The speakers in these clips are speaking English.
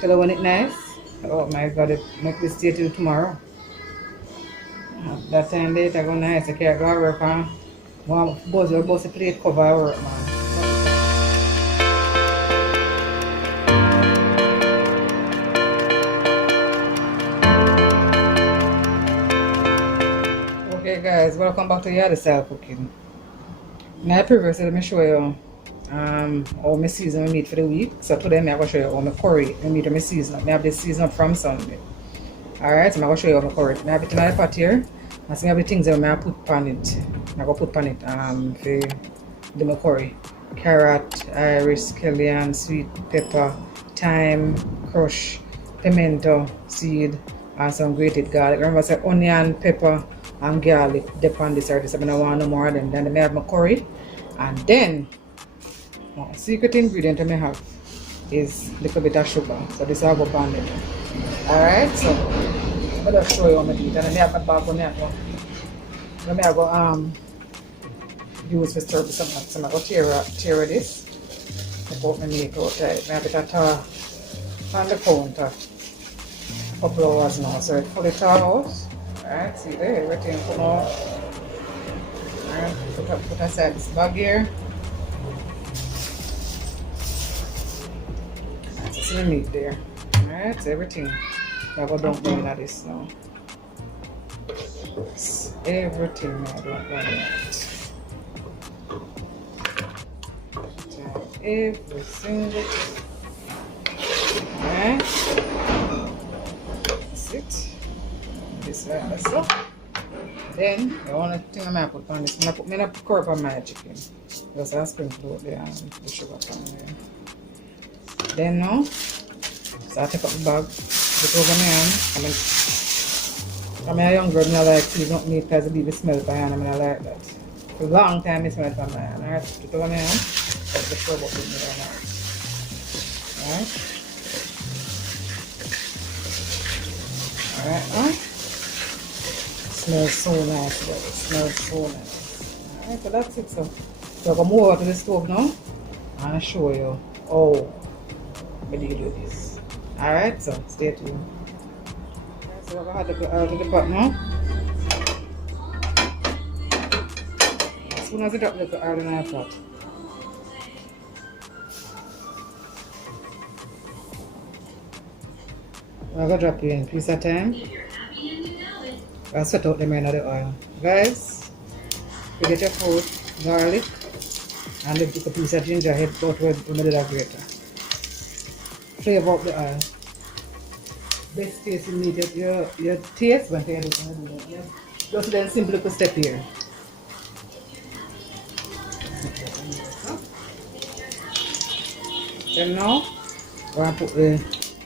Tell her when it's nice. Oh my god, it make this stay till tomorrow. That time later go nice. I can't go work on one buzz a plate cover work, man. Okay guys, welcome back to Yard Style Cooking. Now previously let me show you how my season my meat for the week. So today I'm going to show you how my curry my meat and my season. I have this season up from Sunday. Alright, so I'm going to show you how my curry. I have it in my pot here. And some of the things that I put on it. I'm going to put on it for do my curry. Carrot, iris, scallion, sweet pepper, thyme, crush, pimento seed, and some grated garlic. Remember I said onion, pepper and garlic dip on this or this. I don't want no more of them. Then I have my curry. And then a secret ingredient I may have is a little bit of sugar. So this will go on it. Alright, so I'm going to show you how I do it. And then I have my bag on there. Then I go use for stir this up. So I'm going to tear this. I put my meat out there. I have it at on the counter. A couple of hours now. So it fully thaw out. Alright, see there, everything come out. Alright, put aside this bag here. Alright, so see the meat there. Alright, so everything. I go dump down at this now. Everything I don't want that. Every single thing. Alright. That's it. This way, that's up. Then the only thing I'm gonna put on this, I'm gonna put curry on my chicken. Just a sprinkle out there and the sugar on there. Then now, so I take up the bag, put over my hand. I'm a young girl, I like to not meat because the baby smell by hand, I like that. For a long time I smell from my hand. Alright, put it over my hand, but the sugar with me right now. Alright. Alright, smells so nice, guys. It smells so nice. Alright, so that's it. So I'm going to move over to the stove now and show you how I do this. Alright, so stay tuned. Okay, so we're going to add the oil to the pot now. As soon as you drop the oil in our pot, we're going to drop it in a piece of time. I'll set out the main of the oil. Guys, you get your fruit, garlic, and a piece of ginger head out with the little grater. Flavor up the oil. Best taste in meat, your taste when you do it. Just then simple little step here. Then now, we're going to put the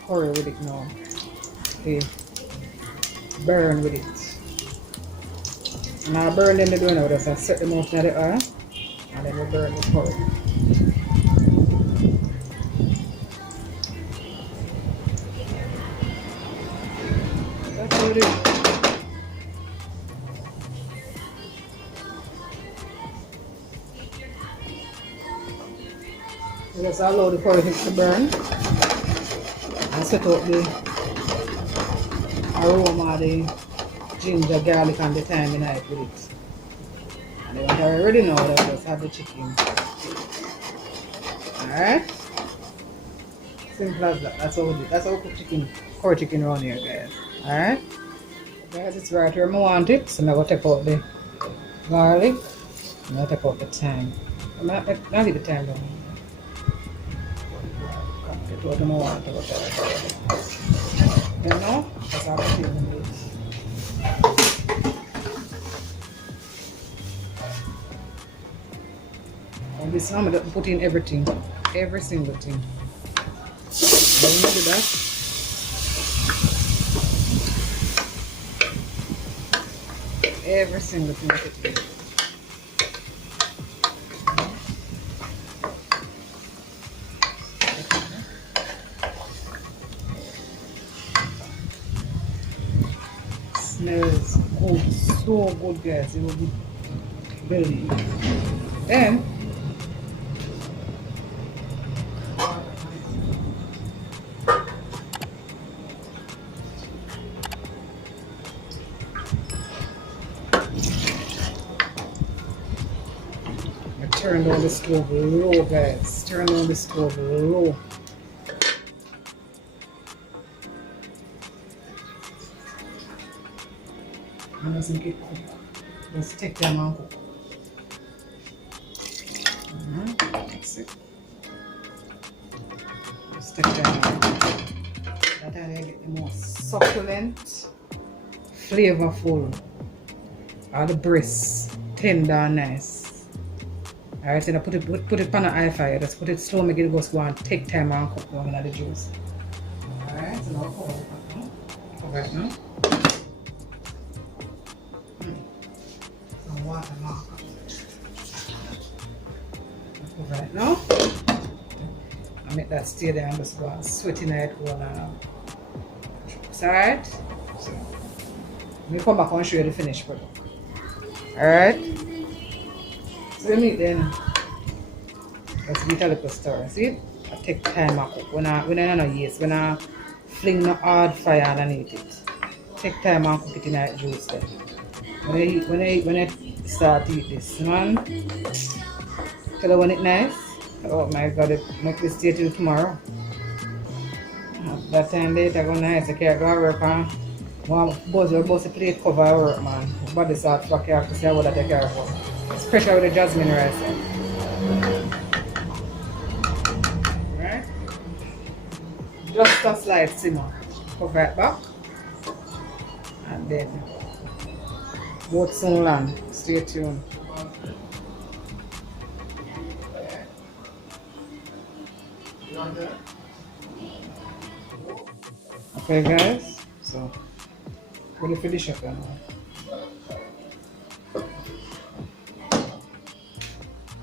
curry with it now. Okay. Burn with it. And I'll burn them the dough now, just set them out in the oil and then we'll burn the curry. That's what it is. So just allow the curry to burn and set out the aroma, the ginger, garlic and the thyme in it with it. And then I already know that I just have the chicken. Alright? Simple as that. That's how we do it. That's how we cook chicken, curry chicken around here, guys. Alright? Guys, it's right where I want it. So I'm going to take out the garlic. I'm going to take out the thyme. I'll leave the thyme down. Get what I want to go there. You know? That's how I feel in it. And this now I'm going to put in everything. Every single thing. Then you do that. Every single thing I put in. Smells good, so good, guys. It will be very good. Then turn down the stove low, guys. Turn down the stove low. And doesn't get cooked. Let's take them and cook. That's it. Let's take them out. That's how they get the more succulent, flavorful. All the breasts tender and nice. Alright, so I put it on the high fire. Just put it slow, make it go and take time and cook down in the juice. Alright, so now cover it now. Cover it now. Some water now. Cover it now. I make that stay there and just go and sweat in it all now. Alright? So, we'll come back and show you the finished product. Alright? So the meat then, let's give it a little stir. See? I take time to cook. When I no yeast, when I fling no hard fire underneath it. Take time to cook it in that juice then. When I start to eat this, man. Tell you when it's nice. Oh my god, it make me stay till tomorrow. That time later go nice, I can't go work on. One buzz a plate cover work, man. Body salt fuck you have to say what I take care of. Especially with the jasmine rice. Right? Just a slight simmer. Cover it back. And then both soon land. Stay tuned. Okay guys, so we'll finish up now.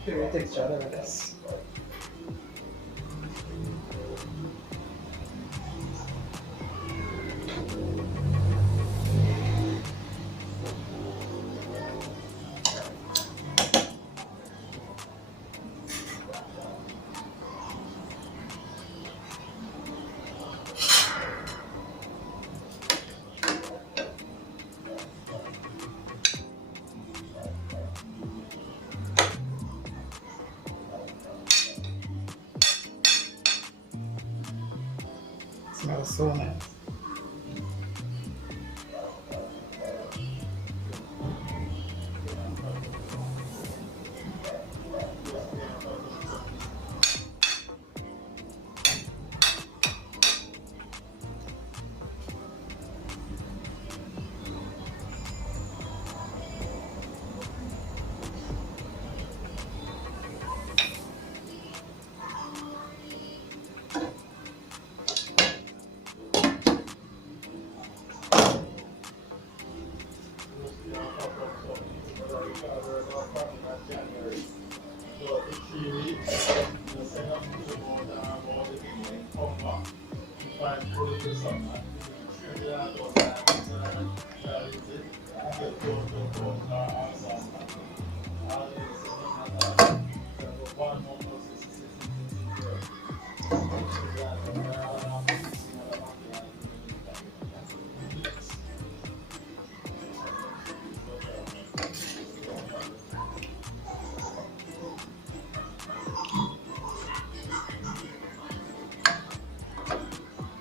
Here we texture over this. Smells so nice.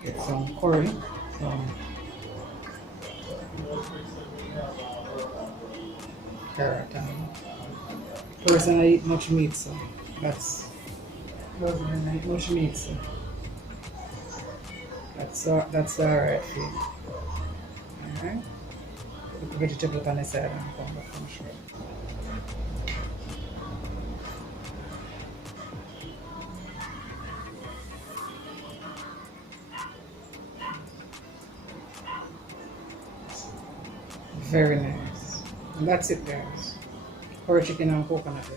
Get some curry, some carrot, and personally I eat much meat, so that's I eat much meat, so that's alright for you. Alright. Put the vegetable on the side and come back and show you. Very nice. And that's it guys. Curry chicken and coconut.